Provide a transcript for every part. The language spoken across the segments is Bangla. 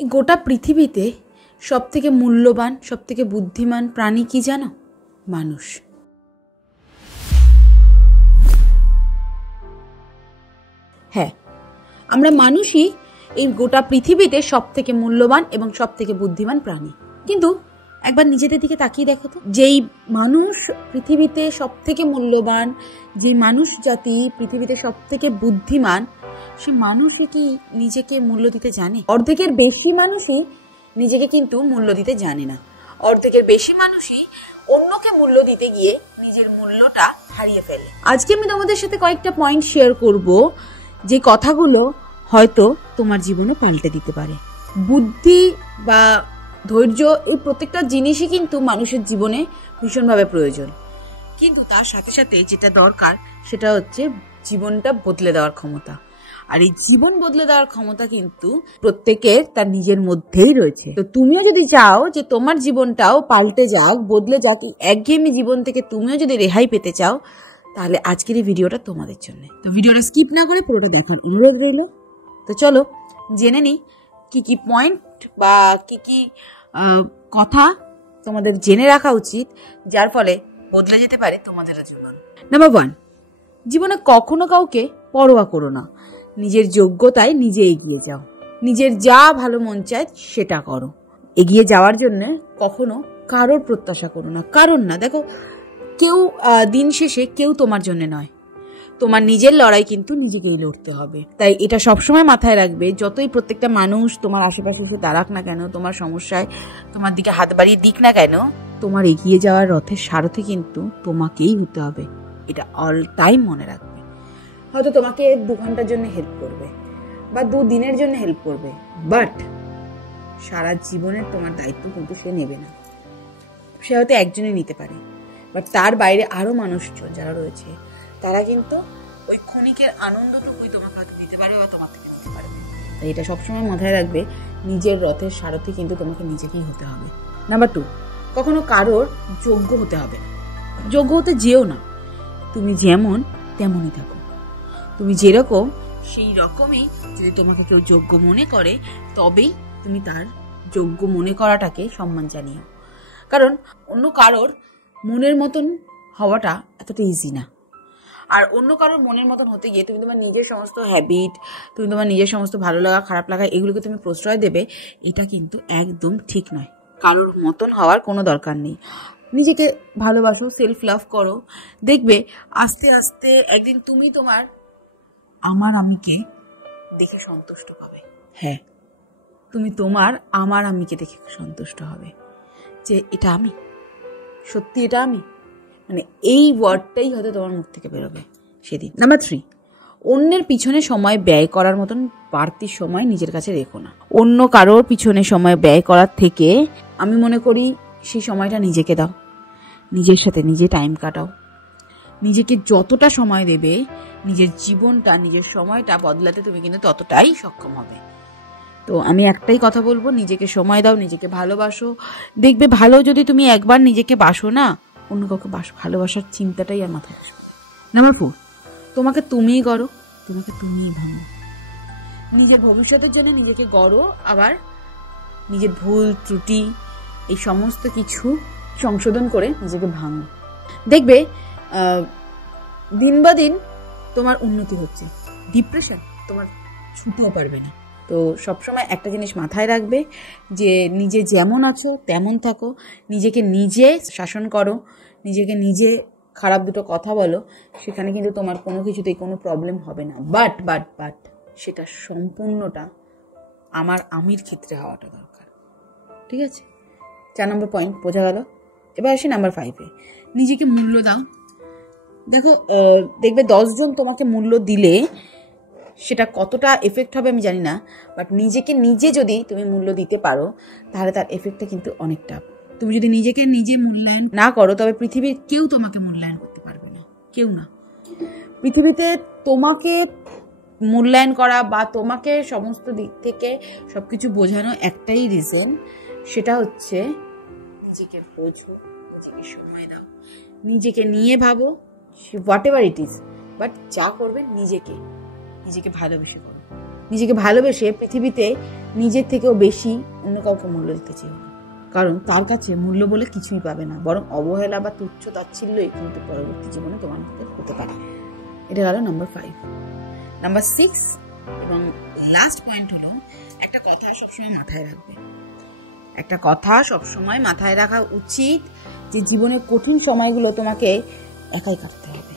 এই গোটা পৃথিবীতে সবথেকে মূল্যবান, সবথেকে বুদ্ধিমান প্রাণী কি জানো? মানুষ। হ্যাঁ, আমরা মানুষই এই গোটা পৃথিবীতে সবথেকে মূল্যবান এবং সবথেকে বুদ্ধিমান প্রাণী। কিন্তু একবার নিজেদের দিকে তাকিয়ে দেখো তো, যেই মানুষ পৃথিবীতে সবথেকে মূল্যবান, যে মানুষ জাতি পৃথিবীতে সবথেকে বুদ্ধিমান, সে মানুষই কি নিজেকে মূল্য দিতে জানে? অর্ধেকের বেশি মানুষই নিজেকে কিন্তু মূল্য দিতে জানে না। অর্ধেকের বেশি মানুষই অন্যকে মূল্য দিতে গিয়ে নিজের মূল্যটা হারিয়ে ফেলে। আজকে আমি তোমাদের সাথে কয়েকটা পয়েন্ট শেয়ার করব, যে কথাগুলো হয়তো তোমার জীবনে পাল্টে দিতে পারে। বুদ্ধি বা ধৈর্য, এই প্রত্যেকটা জিনিসই কিন্তু মানুষের জীবনে ভীষণভাবে প্রয়োজন, কিন্তু তার সাথে সাথে যেটা দরকার সেটা হচ্ছে জীবনটা বদলে দেওয়ার ক্ষমতা। আর এই জীবন বদলে দেওয়ার ক্ষমতা কিন্তু প্রত্যেকের তার নিজের মধ্যেই রয়েছে। তো তুমিও যদি চাও যে তোমার জীবনটাও পাল্টে যাক, বদলে যাক, এই একঘেয়েমি জীবন থেকে তুমিও যদি রেহাই পেতে চাও, তাহলে আজকের এই ভিডিওটা তোমাদের জন্য। তো ভিডিওটা স্কিপ না করে পুরোটা দেখার অনুরোধ রইল। তো চলো জেনে নিই কি কি পয়েন্ট বা কি কি কথা তোমাদের জেনে রাখা উচিত, যার ফলে বদলে যেতে পারে তোমাদের জীবন। নাম্বার 1, জীবনে কখনো কাউকে পরোয়া করো না। নিজের যোগ্যতায় নিজে এগিয়ে যাও। নিজের যা ভালো মন চায় সেটা করো। এগিয়ে যাওয়ার জন্য কখনো কারোর প্রত্যাশা করো না, কারণ না। দেখো, কেউ দিন শেষে কেউ তোমার জন্য নয়। তোমার নিজের লড়াই কিন্তু নিজেকেই লড়তে হবে। তাই এটা সবসময় মাথায় রাখবে, যতই প্রত্যেকটা মানুষ তোমার আশেপাশে এসে দাঁড়াক না কেন, তোমার সমস্যায় তোমার দিকে হাত বাড়িয়ে দিক না কেন, তোমার এগিয়ে যাওয়ার রথের সারথি কিন্তু তোমাকেই হতে হবে। এটা অল টাইম মনে রাখবে। হয়তো তোমাকে 2 ঘন্টার জন্য হেল্প করবে বা 2 দিনের জন্য হেল্প করবে, বাট সারা জীবনের তোমার দায়িত্ব কিন্তু সে নেবে না। সে হয়তো একজনই নিতে পারে, বাট তার বাইরে আরো মানুষজন যারা রয়েছে তারা কিন্তু ওই ক্ষণিকের আনন্দটুকুই তোমাকে হয়তো দিতে পারে বা তোমার থেকে দিতে পারবে। তাই এটা সবসময় মাথায় রাখবে, নিজের রথের সারথি কিন্তু তোমাকে নিজেকেই হতে হবে। নাম্বার 2, কখনো কারোর যোগ্য হতে হবে না। যোগ্য হতে যেও না। তুমি যেমন তেমনই থাকো। তুমি যেরকম সেই রকমই যদি তোমাকে কেউ যোগ্য মনে করে, তবেই তুমি তার যোগ্য মনে করাটাকে সম্মান জানিও। কারণ অন্য কারোর মনের মতন হওয়াটা এতটা ইজি না। আর অন্য কারোর মনের মতন হতে গিয়ে তুমি তোমার নিজের সমস্ত হ্যাবিট, তুমি তোমার নিজের সমস্ত ভালো লাগা খারাপ লাগা এগুলোকে তুমি প্রশ্রয় দেবে, এটা কিন্তু একদম ঠিক নয়। কারোর মতন হওয়ার কোনো দরকার নেই। নিজেকে ভালোবাসো, সেলফ লাভ করো। দেখবে আস্তে আস্তে একদিন তুমি তোমার আমার আমিকে দেখে সন্তুষ্ট হবে। হ্যাঁ, তুমি তোমার আমার আমিকে দেখে সন্তুষ্ট হবে যে এটা আমি, সত্যি এটা আমি। মানে এই ওয়ার্ডটাই হয়তো তোমার মুখ থেকে বেরোবে সেদিন। নাম্বার 3, অন্যের পিছনে সময় ব্যয় করার মতন বাড়তি সময় নিজের কাছে রেখো না। অন্য কারোর পিছনে সময় ব্যয় করার থেকে আমি মনে করি সেই সময়টা নিজেকে দাও, নিজের সাথে নিজে টাইম কাটাও। নিজেকে যতটা সময় দেবে, নিজের জীবনটা, নিজের সময়টা বদলাতে তুমি কিন্তু ততটাই সক্ষম হবে। তো আমি একটাই কথা বলবো, নিজেকে সময় দাও, নিজেকে ভালোবাসো। দেখবে ভালো যদি তুমি একবার নিজেকে বাসো না, অন্য কাউকে ভালোবাসার চিন্তাটাই আর মাথায় আসবে। নাম্বার 4, তোমাকে তুমিই গড়ো, তোমাকে তুমিই ভাঙো। নিজের ভবিষ্যতের জন্য নিজেকে গড়ো, আবার নিজের ভুল ত্রুটি এই সমস্ত কিছু সংশোধন করে নিজেকে ভাঙো। দেখবে দিন বা দিন তোমার উন্নতি হচ্ছে, ডিপ্রেশন তোমার ছুটেও পারবে না। তো সবসময় একটা জিনিস মাথায় রাখবে যে নিজে যেমন আছো তেমন থাকো, নিজেকে নিজে শাসন করো, নিজেকে নিজে খারাপ দুটো কথা বলো, সেখানে কিন্তু তোমার কোনো কিছুতেই কোনো প্রবলেম হবে না। বাট বাট বাট সেটা সম্পূর্ণটা আমার আমির ক্ষেত্রে হওয়াটা দরকার। ঠিক আছে? 4 নম্বর পয়েন্ট বোঝা গেল। এবার আসি নাম্বার 5-এ, নিজেকে মূল্য দাও। দেখো, দেখবে 10 জন তোমাকে মূল্য দিলে সেটা কতটা এফেক্ট হবে আমি জানি না, বাট নিজেকে নিজে যদি তুমি মূল্য দিতে পারো তাহলে তার এফেক্টটা কিন্তু অনেকটা। তুমি যদি নিজেকে নিজে মূল্যায়ন না করো, তবে পৃথিবীর কেউ তোমাকে মূল্যায়ন করতে পারবে না, কেউ না। পৃথিবীতে তোমাকে মূল্যায়ন করা বা তোমাকে সমস্ত দিক থেকে সবকিছু বোঝানো একটাই রিজন, সেটা হচ্ছে নিজেকে বোঝো, নিজেকে সময় দাও, নিজেকে নিয়ে ভাবো, what ever it is, but যা করবে নিজেকে ভালোবেসে করো। নিজেকে ভালোবেসে পৃথিবীতে নিজের থেকেও বেশি অন্য কাউকে মূল্য দিতে চেও না, কারণ তার কাছে মূল্য বলে কিছুই পাবে না, বরং অবহেলা বা তুচ্ছ তাচ্ছিল্যই কিন্তু পরবর্তী জীবনে তোমার হতে পারে। এটা গেল নাম্বার 5। নাম্বার 6 এবং লাস্ট পয়েন্ট হলো, একটা কথা সবসময় মাথায় রাখবে। একটা কথা সবসময় মাথায় রাখা উচিত যে জীবনের কঠিন সময়গুলো তোমাকে একাই কাটাতে হবে।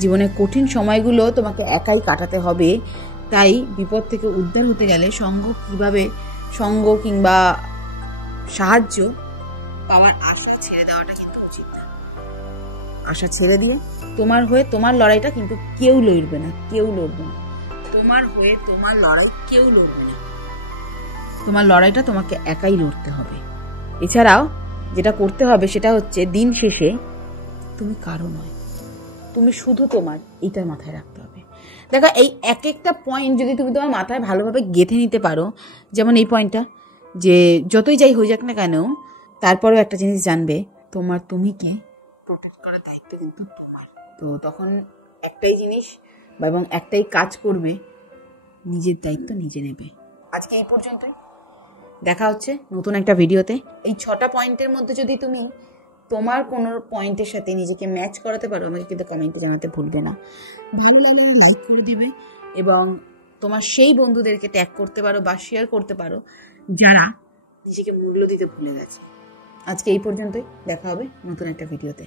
জীবনের কঠিন সময়গুলো তোমাকে একাই কাটাতে হবে। তাই বিপদ থেকে উদ্ধার হতে গেলে সঙ্গ কিংবা সাহায্য পাওয়ার আশা ছেড়ে দেওয়াটা কিন্তু উচিত না। আশা ছেড়ে দিয়ে তোমার হয়ে তোমার লড়াইটা কিন্তু কেউ লড়বে না। তোমার হয়ে তোমার লড়াই কেউ লড়বে না। তোমার লড়াইটা তোমাকে একাই লড়তে হবে। এছাড়াও যেটা করতে হবে সেটা হচ্ছে, দিন শেষে তুমি কারো নয়, তুমি শুধু তোমার, এইটার মাথায় রাখতে হবে। দেখো, এই এক একটা পয়েন্ট যদি তুমি তোমার মাথায় ভালোভাবে গেঁথে নিতে পারো, যেমন এই পয়েন্টটা, যে যতই যাই হয়ে যাক না কেন, তারপরেও একটা জিনিস জানবে, তোমার তুমিকে প্রোটেক্ট করার দায়িত্ব কিন্তু তোমার। তো তখন একটাই জিনিস এবং একটাই কাজ করবে, নিজের দায়িত্ব নিজে নেবে। আজকে এই পর্যন্তই, দেখা হচ্ছে নতুন একটা ভিডিওতে। এই 6টা পয়েন্টের মধ্যে যদি তুমি তোমার কোনো পয়েন্টের সাথে নিজেকে ম্যাচ করাতে পারো, আমাকে কিন্তু কমেন্টে জানাতে ভুলবে না। ভালো লাগলে লাইক করে দিবে এবং তোমার সেই বন্ধুদেরকে ট্যাগ করতে পারো বা শেয়ার করতে পারো যারা নিজেকে মূল্য দিতে ভুলে গেছে। আজকে এই পর্যন্তই, দেখা হবে নতুন একটা ভিডিওতে।